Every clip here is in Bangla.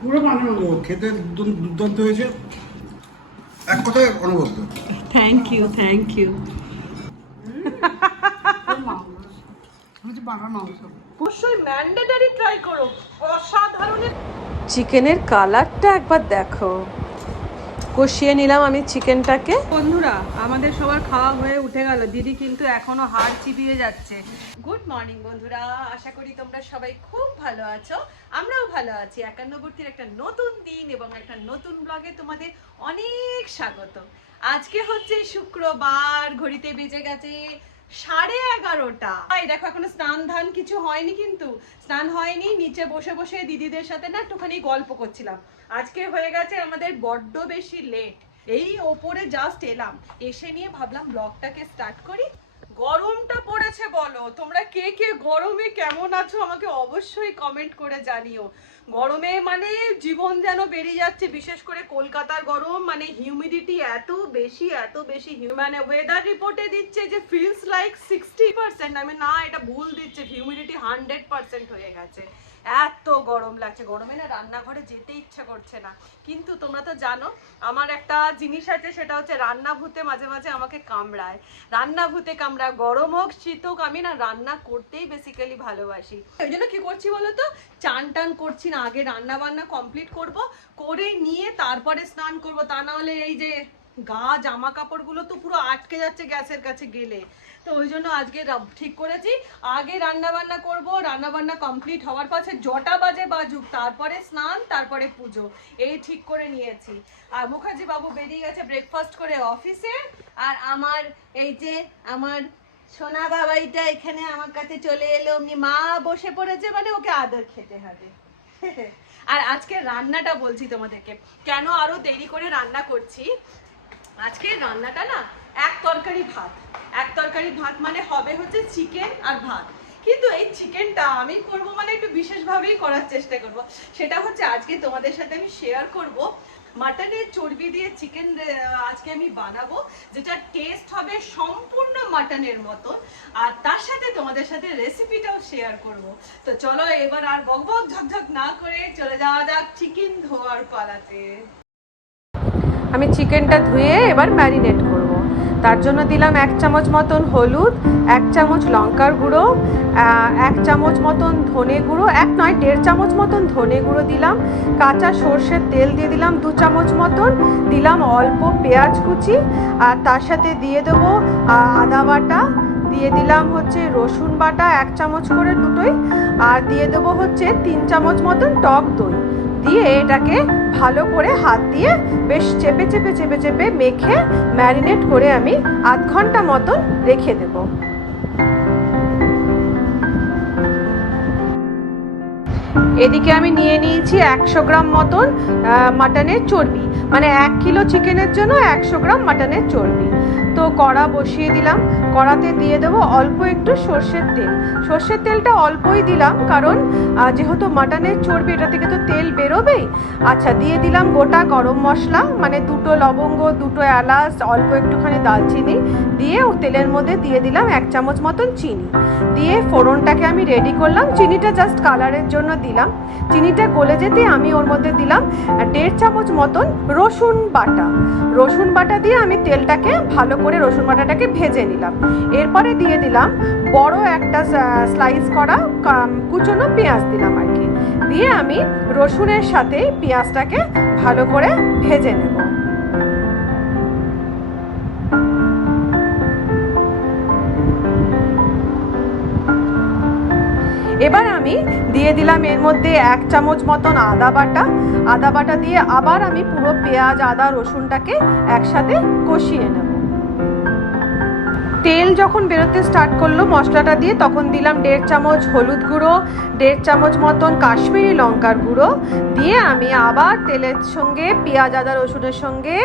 পুরো খেতে দুর্দান্ত হয়েছে। এক কথায় অনবদ্য। থ্যাংক ইউ থ্যাংক ইউ অবশ্যই ম্যান্ডেটারি ট্রাই করো। অসাধারণ চিকেনের কালারটা একবার দেখো। কষিয়ে নিলাম আমি চিকেনটাকে। বন্ধুরা, আমাদের সবার খাওয়া হয়ে উঠে গেল। দিদি কিন্তু এখনও হার চিবিয়ে যাচ্ছে। গুড মর্নিং বন্ধুরা, আশা করি তোমরা সবাই খুব ভালো আছো। আমরাও ভালো আছি। একান্নবর্তীর একটা নতুন দিন এবং একটা নতুন ব্লগে তোমাদের অনেক স্বাগত। আজকে হচ্ছে শুক্রবার, ঘড়িতে বেজে গেছে সাড়ে এগারোটা। এই দেখো, এখনও স্নান ধান কিছু হয়নি কিন্তু। স্নান হয়নি, নিচে বসে বসে দিদিদের সাথে না একটুখানি গল্প করছিলাম। আজকে হয়ে গেছে আমাদের বড্ড বেশি লেট এই ওপরে জাস্ট এলাম। এসে নিয়ে ভাবলাম ব্লগটাকে স্টার্ট করি। গরমটা পড়েছে বলো। তোমরা কে কে গরমে কেমন আছো আমাকে অবশ্যই কমেন্ট করে জানিও। গরমে মানে জীবন যেন বেরিয়ে যাচ্ছে, বিশেষ করে কলকাতার গরম মানে হিউমিডিটি এত বেশি এত বেশি মানে ওয়েদার রিপোর্টে দিচ্ছে যে ফিলস লাইক সিক্সটি পার্সেন্ট আমি না, এটা ভুল দিচ্ছে হিউমিডিটি হান্ড্রেড পার্সেন্ট হয়ে গেছে। এত গরম লাগছে। গরমে না রান্নাঘরে যেতে ইচ্ছা করছে না। কিন্তু তোমরা তো জানো, আমার একটা জিনিস আছে, সেটা হচ্ছে রান্না ভূতে মাঝে মাঝে আমাকে কামড়ায়। রান্না ভূতে কামড়ায়। গরম হোক, শীত হোক, আমি না রান্না করতেই বেসিক্যালি ভালোবাসি। ওই জন্য কি করছি বলো তো চান টান করছি না। আগে রান্না বান্না কমপ্লিট করব, করে নিয়ে তারপরে স্নান করব। তা না হলে এই যে গা, জামা কাপড়গুলো তো পুরো আটকে যাচ্ছে গ্যাসের কাছে গেলে। তো ওই জন্য আজকে ঠিক করেছি। আগে রান্না বান্না করব রান্না বান্না কমপ্লিট হওয়ার পাশে জটা বাজে বাজুক, তারপরে স্নান, তারপরে পুজো। এই ঠিক করে নিয়েছি। আর মুখার্জি বাবু বেরিয়ে গেছে ব্রেকফাস্ট করে অফিসে আর আমার এই যে আমার সোনা বাবাইটা এখানে আমার কাছে চলে এলো। অমনি মা বসে পড়েছে মানে ওকে আদর খেতে হবে। আর আজকে রান্নাটা বলছি তোমাদেরকে। কেন আরও দেরি করে রান্না করছি? আজকে রান্নাটা না, এক তরকারি ভাত। এক তরকারি ভাত মানে হবে হচ্ছে চিকেন আর ভাত। কিন্তু এই চিকেনটা আমি করব মানে একটু বিশেষভাবেই করার চেষ্টা করব। সেটা হচ্ছে আজকে তোমাদের সাথে আমি শেয়ার করব। মাটনের চর্বি দিয়ে চিকেন আজকে আমি বানাবো, যেটা টেস্ট হবে সম্পূর্ণ মাটনের মতন। আর তার সাথে তোমাদের সাথে রেসিপিটাও শেয়ার করব। তো চলো এবার আর বকবক ঝকঝক না করে চলে যাওয়া যাক চিকেন ধোয়ার পালাতে। আমি চিকেনটা ধুয়ে এবার ম্যারিনেট করব। তার জন্য দিলাম এক চামচ মতন হলুদ, এক চামচ লঙ্কার গুঁড়ো এক চামচ মতন ধনে গুঁড়ো, এক নয়, দেড় চামচ মতন ধনে গুঁড়ো দিলাম, কাঁচা সর্ষের তেল দিয়ে দিলাম দু চামচ মতন, দিলাম অল্প পেঁয়াজ কুচি, আর তার সাথে দিয়ে দেবো আদা বাটা, দিয়ে দিলাম হচ্ছে রসুন বাটা এক চামচ করে দুটোই, আর দিয়ে দেবো হচ্ছে তিন চামচ মতন টক দই দিয়ে এটাকে ভালো করে হাত দিয়ে বেশ চেপে চেপে চেপে চেপে মেখে ম্যারিনেট করে আমি আধ ঘণ্টা মতন রেখে দেবো। এদিকে আমি নিয়ে নিয়েছি একশো গ্রাম মতন মাটনের চর্বি। মানে এক কিলো চিকেনের জন্য একশো গ্রাম মাটনের চর্বি। তো কড়া বসিয়ে দিলাম। কড়াতে দিয়ে দেবো অল্প একটু সর্ষের তেল। সর্ষের তেলটা অল্পই দিলাম কারণ যেহেতু মাটনের চর্বি, এটা থেকে তো তেল বেরোবেই। আচ্ছা দিয়ে দিলাম গোটা গরম মশলা মানে দুটো লবঙ্গ, দুটো এলাচ, অল্প একটুখানি দালচিনি দিয়ে ও তেলের মধ্যে দিয়ে দিলাম এক চামচ মতন চিনি। দিয়ে ফোড়নটাকে আমি রেডি করলাম। চিনিটা জাস্ট কালারের জন্য দিলাম। চিনিটা গলে যেতে আমি ওর মধ্যে দিলাম দেড় চামচ মতন রসুন বাটা। রসুন বাটা দিয়ে আমি তেলটাকে ভালো করে রসুন বাটাটাকে ভেজে নিলাম। এরপরে দিয়ে দিলাম বড় একটা স্লাইস করা কুচনো পেঁয়াজ দিলাম আর কি। দিয়ে আমি রসুনের সাথে পেঁয়াজটাকে ভালো করে ভেজে নেব। এবার আমি দিয়ে দিলাম এর মধ্যে এক চামচ মতন আদা বাটা। আদা বাটা দিয়ে আবার আমি পুরো পেঁয়াজ, আদা, রসুনটাকে একসাথে কষিয়ে নেব। তেল যখন বেরোতে স্টার্ট করল মশলাটা দিয়ে, তখন দিলাম দেড় চামচ হলুদ গুঁড়ো, দেড় চামচ মতন কাশ্মীরি লঙ্কার গুঁড়ো। দিয়ে আমি আবার তেলের সঙ্গে পেঁয়াজ, আদা, রসুনের সঙ্গে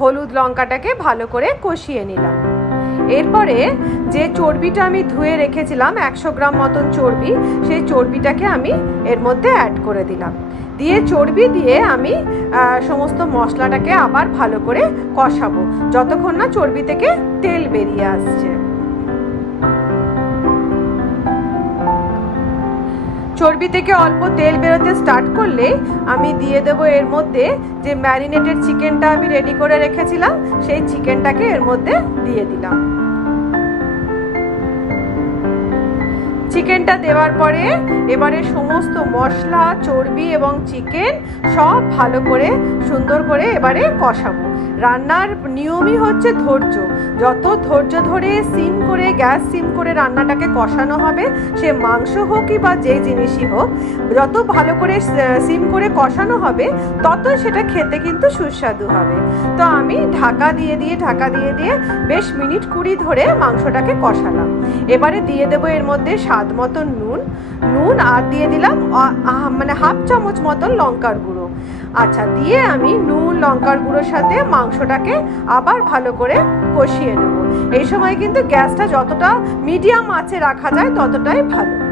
হলুদ লঙ্কাটাকে ভালো করে কষিয়ে নিলাম। এরপরে যে চর্বিটা আমি ধুয়ে রেখেছিলাম, একশো গ্রাম মতন চর্বি, সেই চর্বিটাকে আমি এর মধ্যে অ্যাড করে দিলাম। দিয়ে চর্বি দিয়ে আমি সমস্ত মশলাটাকে আবার ভালো করে কষাবো, যতক্ষণ না চর্বি থেকে তেল বেরিয়ে আসছে। চর্বি থেকে অল্প তেল বেরোতে স্টার্ট করলে আমি দিয়ে দেবো এর মধ্যে যে ম্যারিনেটেড চিকেনটা আমি রেডি করে রেখেছিলাম, সেই চিকেনটাকে এর মধ্যে দিয়ে দিলাম। চিকেনটা দেওয়ার পরে এবারে সমস্ত মশলা, চর্বি এবং চিকেন সব ভালো করে, সুন্দর করে এবারে কষাবো। রান্নার নিয়মই হচ্ছে ধৈর্য। যত ধৈর্য ধরে সিম করে, গ্যাস সিম করে রান্নাটাকে কষানো হবে, সে মাংস হোকই বা যে জিনিসই হোক, যত ভালো করে সিম করে কষানো হবে, তত সেটা খেতে কিন্তু সুস্বাদু হবে। তো আমি ঢাকা দিয়ে দিয়ে, ঢাকা দিয়ে দিয়ে বেশ মিনিট কুড়ি ধরে মাংসটাকে কষালাম। এবারে দিয়ে দেবো এর মধ্যে স্বাদ মতন নুন নুন আর দিয়ে দিলাম মানে হাফ চামচ মতন লঙ্কার গুঁড়ো। আচ্ছা দিয়ে আমি নুন, লঙ্কার গুঁড়োর সাথে মাংসটাকে আবার ভালো করে কষিয়ে নেব। এই সময় কিন্তু গ্যাসটা যতটা মিডিয়াম আছে রাখা যায় ততটাই ভালো।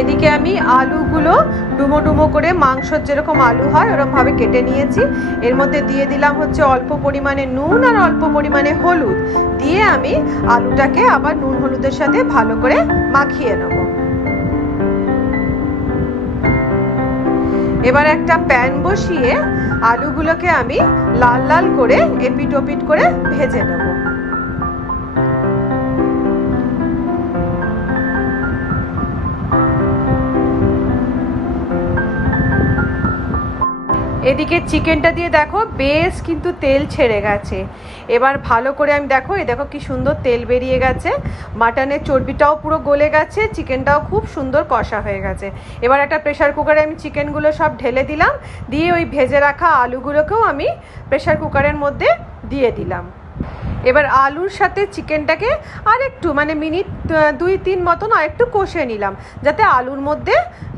এদিকে আমি আলুগুলো ডুমো ডুমো করে মাংসর যেরকম আলু হয় ওরকমভাবে কেটে নিয়েছি। এর মধ্যে দিয়ে দিলাম হচ্ছে অল্প পরিমাণে নুন আর অল্প পরিমাণে হলুদ। দিয়ে আমি আলুটাকে আবার নুন হলুদের সাথে ভালো করে মাখিয়ে নেব। এবার একটা প্যান বসিয়ে আলুগুলোকে আমি লাল লাল করে এপিট ওপিট করে ভেজে নেব। এদিকে চিকেনটা দিয়ে দেখো, বেশ কিন্তু তেল ছেড়ে গেছে। এবার ভালো করে আমি দেখো, এই দেখো কি সুন্দর তেল বেরিয়ে গেছে। মাটনের চর্বিটাও পুরো গলে গেছে, চিকেনটাও খুব সুন্দর কষা হয়ে গেছে। এবার একটা প্রেশার কুকারে আমি চিকেনগুলো সব ঢেলে দিলাম, দিয়ে ওই ভেজে রাখা আলুগুলোকেও আমি প্রেশার কুকারের মধ্যে দিয়ে দিলাম। এবার আলুর সাথে চিকেনটাকে আর একটু মানে মিনিট দুই, তিন মতন আর একটু কষে নিলাম, যাতে আলুর মধ্যে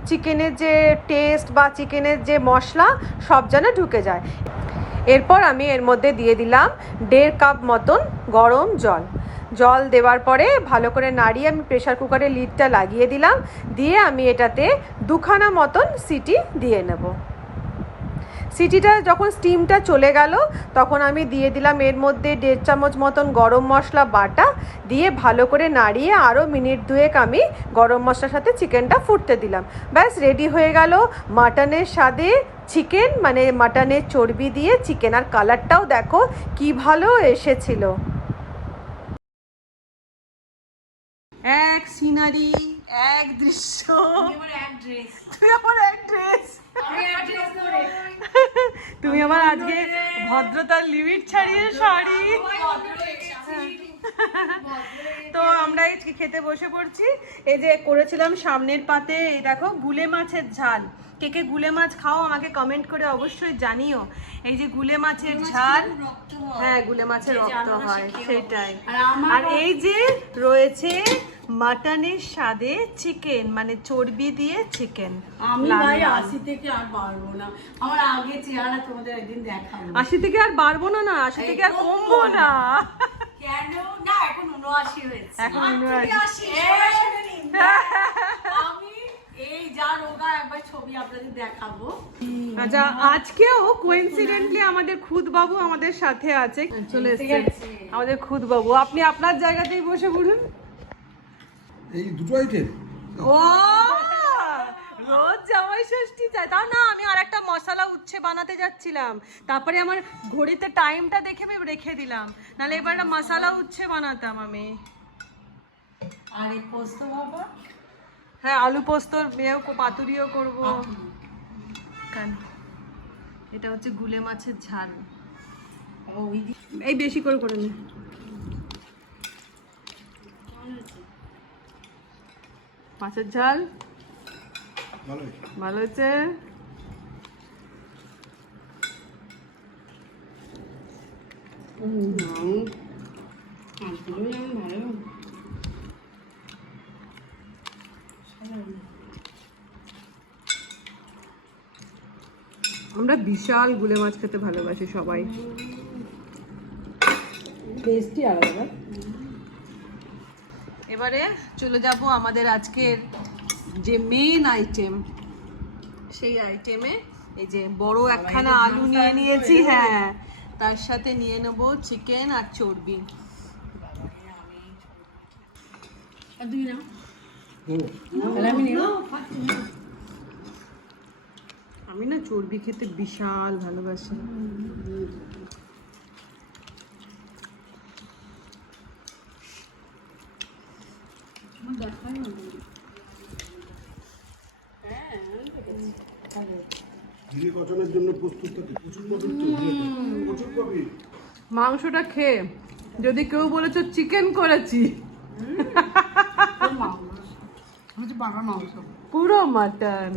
চিকেনের যে টেস্ট বা চিকেনের যে মশলা সব যেন ঢুকে যায়। এরপর আমি এর মধ্যে দিয়ে দিলাম দেড় কাপ মতন গরম জল। জল দেওয়ার পরে ভালো করে নাড়িয়ে আমি প্রেশার কুকারের লিডটা লাগিয়ে দিলাম, দিয়ে আমি এটাতে দুখানা মতন সিটি দিয়ে নেব। সিটিটা যখন স্টিমটা চলে গেল, তখন আমি দিয়ে দিলাম এর মধ্যে দেড় চামচ মতন গরম মশলা বাটা দিয়ে ভালো করে নাড়িয়ে আরও মিনিট দুয়েক আমি গরম মশলার সাথে চিকেনটা ফুটতে দিলাম। ব্যাস, রেডি হয়ে গেল। মাটনের স্বাদে চিকেন মানে মাটনের চর্বি দিয়ে চিকেন। আর কালারটাও দেখো কি ভালো এসেছিল। এক সিনারি। এক দৃশ্য। তুই আমার এক ড্রেস তুমি আমার আজকে ভদ্রতার লিমিট ছাড়িয়ে শাড়ি। তো আমরা এই খেতে বসে পড়ছি। এই যে করেছিলাম সামনের পাতে এই দেখো গুলে মাছের ঝাল। কে কে গুলে মাছ খাও আমাকে কমেন্ট করে অবশ্যই জানিও। এই যে গুলে মাছের ঝাল হ্যাঁ। গুলে মাছের রক্ত হয় সেটাই। আর এই যে রয়েছে মাটনের স্বাদে চিকেন মানে চর্বি দিয়ে চিকেন আমি ভাই আশি থেকে আর পারব না। আমার আগে চেহারা তোমাদের একদিন দেখাবো। আশি থেকে আর বাড়বো না না আশি থেকে আর কমবো না। কেন? না এখন উনআশি হয়েছে। এখন উনআশি। আমি এই যা রোগা একবার ছবি আপনাদের দেখাবো। আচ্ছা আজকেও কোইন্সিডেন্টলি আমাদের খুদ বাবু আমাদের সাথে আছে। চলে এসেছে। আমাদের খুদ বাবু আপনি আপনার জায়গাতেই বসে পড়ুন। এই দুটো আইটেম ও রোজ জামাই ষষ্ঠী চাই। তা না আমি আর একটা মশলা উচ্ছে বানাতে যাচ্ছিলাম। তারপরে আমার ঘড়িতে টাইমটা দেখে আমি রেখে দিলাম। নাহলে এবার একটা মশলা উচ্ছে বানাতাম আমি। আর এই পোস্ত বাবা হ্যাঁ আলু পোস্তর মেয়েও পাতুরিও করব। কেন? এটা হচ্ছে গুলে মাছের ঝাল। ওই এই বেশি করে করে নি। মাছের ঝাল? ভালো হয়েছে? আমরা বিশাল গুলে মাছ খেতে ভালোবাসি সবাই। টেস্টি আলাদা এবারে চলে যাব আমাদের আজকের যে মেইন আইটেম সেই আইটেমে এই যে বড় একখানা আলু নিয়ে নিয়েছি হ্যাঁ তার সাথে নিয়ে নেব চিকেন আর চর্বি। আমি না চর্বি খেতে বিশাল ভালোবাসি আমার দেখাই না ঘিরে কচনের জন্য প্রস্তুত মাংসটা খেয়ে যদি কেউ বলেছ চিকেন করেছি। মাংস হচ্ছে বাংলা মাংস পুরো মাটন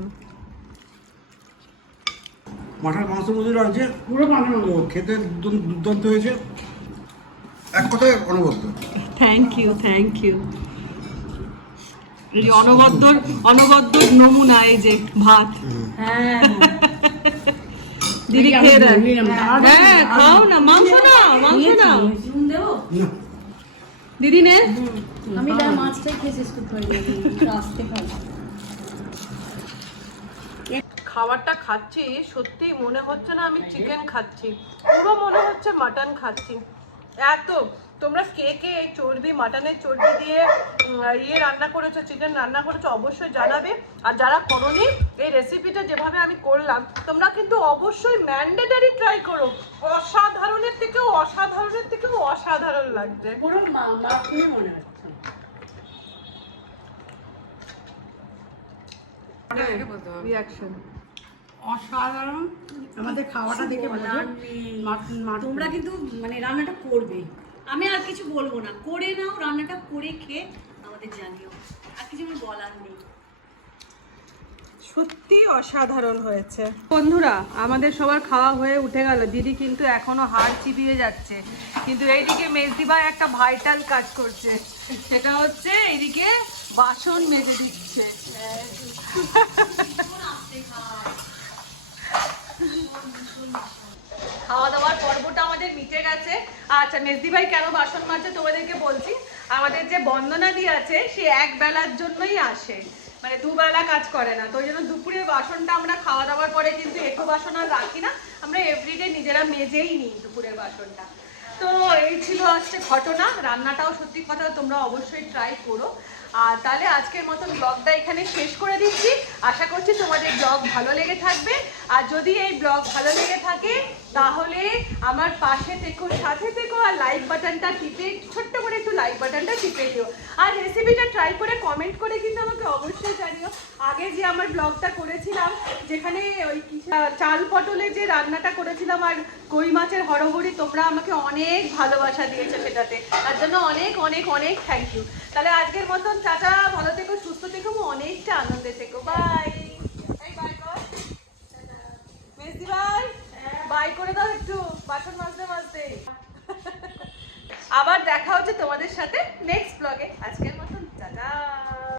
মাঠার মাংস মধ্যে লাগছে পুরো মাংস। খেতে দুর্দান্ত- দুর্দান্ত হয়েছে। এক কথায় অনবদ্য। থ্যাংক ইউ থ্যাংক ইউ এই অনবদ্যর অনবদ্যর নমুনা এই যে ভাত। হ্যাঁ। দিদি খেয়ে দাঁড়াও, হ্যাঁ খাও না মাংস না মাংস না। দিদি নে। আমি মাছটাই খেয়ে শেষ করতে পারি না আসতে খাই খাবারটা খাচ্ছি সত্যি মনে হচ্ছে না আমি চিকেন খাচ্ছি। পুরো মনে হচ্ছে মাটন খাচ্ছি। এত তোমরা কে কে এই চর্বি মাটনের চর্বি দিয়ে ইয়ে রান্না করেছ চিকেন রান্না করেছ অবশ্যই জানাবে। আর যারা করনি এই রেসিপিটা যেভাবে আমি করলাম তোমরা কিন্তু অবশ্যই ম্যান্ডেটারি ট্রাই করো। অসাধারণের থেকেও অসাধারণের থেকেও অসাধারণ লাগছে পুরো মনে হচ্ছে। রিয়াকশন অসাধারণ। আমাদের খাওয়াটা দেখে তোমরা কিন্তু মানে রান্নাটা করবে। আমি আর কিছু বলব না। করে নাও রান্নাটা করে খেয়ে আমাদের জানিও। আর কিছু আমার বলার নেই। সত্যি অসাধারণ হয়েছে। বন্ধুরা আমাদের সবার খাওয়া হয়ে উঠে গেল। দিদি কিন্তু এখনও হাড় চিবিয়ে যাচ্ছে। কিন্তু এইদিকে মেজদি ভাই একটা ভাইটাল কাজ করছে। সেটা হচ্ছে এইদিকে বাসন মেজে দিচ্ছে খাওয়া দাওয়ার পর্বটা আমাদের মিটে গেছে আচ্ছা মেজদি ভাই কেন বাসন মাজছে তোমাদেরকে বলছি। আমাদের যে বন্দনা দি আছে, সে এক বেলার জন্যই আসে। মানে দুবেলা কাজ করে না, তো ওই জন্য দুপুরের বাসনটা আমরা খাওয়া দাওয়ার পরে কিন্তু একটু বাসন আর রাখি না। আমরা এভরিডে নিজেরা মেজেই নিই দুপুরের বাসনটা। তো এই ছিল আজকে ঘটনা। রান্নাটাও সত্যি কথা তোমরা অবশ্যই ট্রাই করো। আর তাহলে আজকের মতন ব্লগটা এখানে শেষ করে দিচ্ছি। আশা করছি তোমাদের ব্লগ ভালো লেগে থাকবে। আর যদি এই ব্লগ ভালো লেগে থাকে, তাহলে আমার পাশে থেকো, সাথে থেকো, আর লাইক বাটনটা টিপে, ছোট্ট করে একটু লাইক বাটনটা টিপে দিও। আর রেসিপিটা ট্রাই করে কমেন্ট করে কিন্তু আমাকে অবশ্যই জানিও। আগে যে আমার ব্লগটা করেছিলাম, যেখানে ওই চাল পটলে যে রান্নাটা করেছিলাম আর কই মাছের হরহরি, তোমরা আমাকে অনেক ভালোবাসা দিয়েছে সেটাতে। তার জন্য অনেক অনেক অনেক থ্যাংক ইউ তাহলে আজকের মতন চাচা ভালো থেকো, সুস্থ থেকো অনেকটা আনন্দে থেকো। বাই বাই বাই করে দাও একটু। বাসন মাজতে আবার দেখা হচ্ছে তোমাদের সাথে নেক্সট ব্লগে আজকের